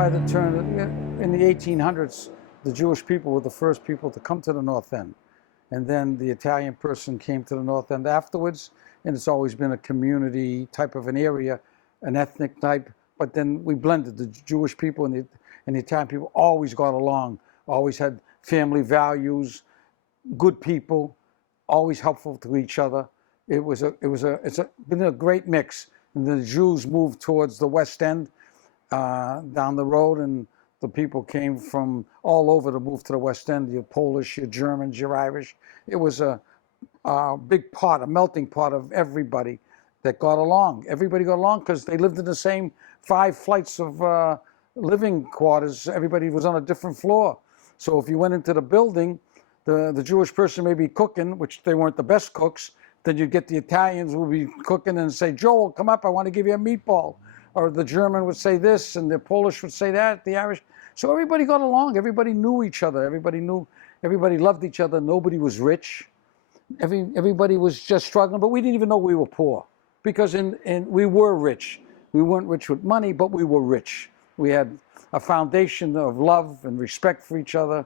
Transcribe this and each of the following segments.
by the turn, in the 1800s, the Jewish people were the first people to come to the North End. And then the Italian person came to the North End afterwards, and it's always been a community type of an area, an ethnic type. But then we blended. The Jewish people and the Italian people always got along, always had family values, good people, always helpful to each other. It's been a great mix. And the Jews moved towards the West End, down the road, and the people came from all over to move to the West End. You're Polish, you're Germans, you're Irish. It was a big pot, a melting pot of everybody that got along. Everybody got along because they lived in the same 5 flights of living quarters. Everybody was on a different floor. So if you went into the building, the Jewish person may be cooking, which they weren't the best cooks. Then you'd get the Italians who would be cooking and say, "Joel, come up, I want to give you a meatball." Or the German would say this, and the Polish would say that, the Irish. So everybody got along. Everybody knew each other. Everybody loved each other. Nobody was rich. Everybody was just struggling, but we didn't even know we were poor, because we were rich. We weren't rich with money, but we were rich. We had a foundation of love and respect for each other,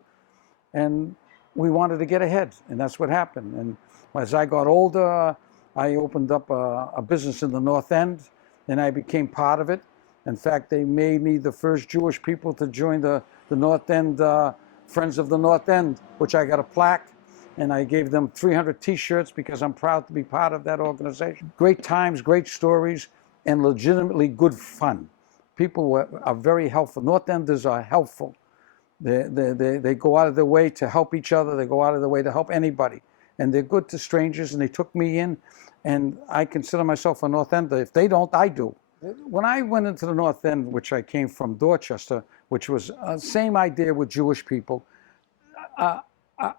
and we wanted to get ahead, and that's what happened. And as I got older, I opened up a business in the North End, and I became part of it. In fact, they made me the first Jewish people to join the North End, Friends of the North End, which I got a plaque, and I gave them 300 t-shirts because I'm proud to be part of that organization. Great times, great stories, and legitimately good fun. People are very helpful. North Enders are helpful. They go out of their way to help each other. They go out of their way to help anybody. And they're good to strangers, and they took me in, and I consider myself a North Ender. If they don't, I do. When I went into the North End, which I came from Dorchester, which was the same idea with Jewish people, a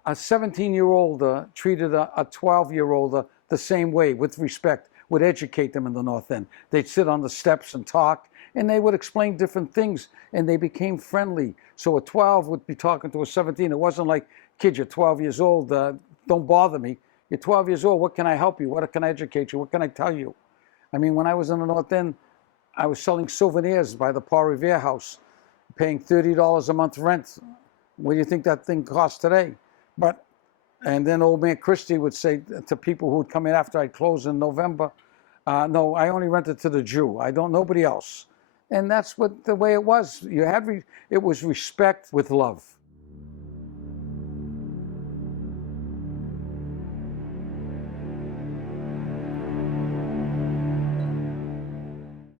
17-year-old treated a 12-year-old the same way, with respect, would educate them in the North End. They'd sit on the steps and talk, and they would explain different things, and they became friendly. So a 12 would be talking to a 17. It wasn't like, "Kid, you're 12 years old, don't bother me. You're 12 years old, what can I help you? What can I educate you? What can I tell you?" I mean, when I was in the North End, I was selling souvenirs by the Paul Revere house, paying $30 a month rent. What do you think that thing costs today? And then old man Christie would say to people who would come in after I'd close in November, "No, I only rented to the Jew. Nobody else." And that's the way it was. It was respect with love.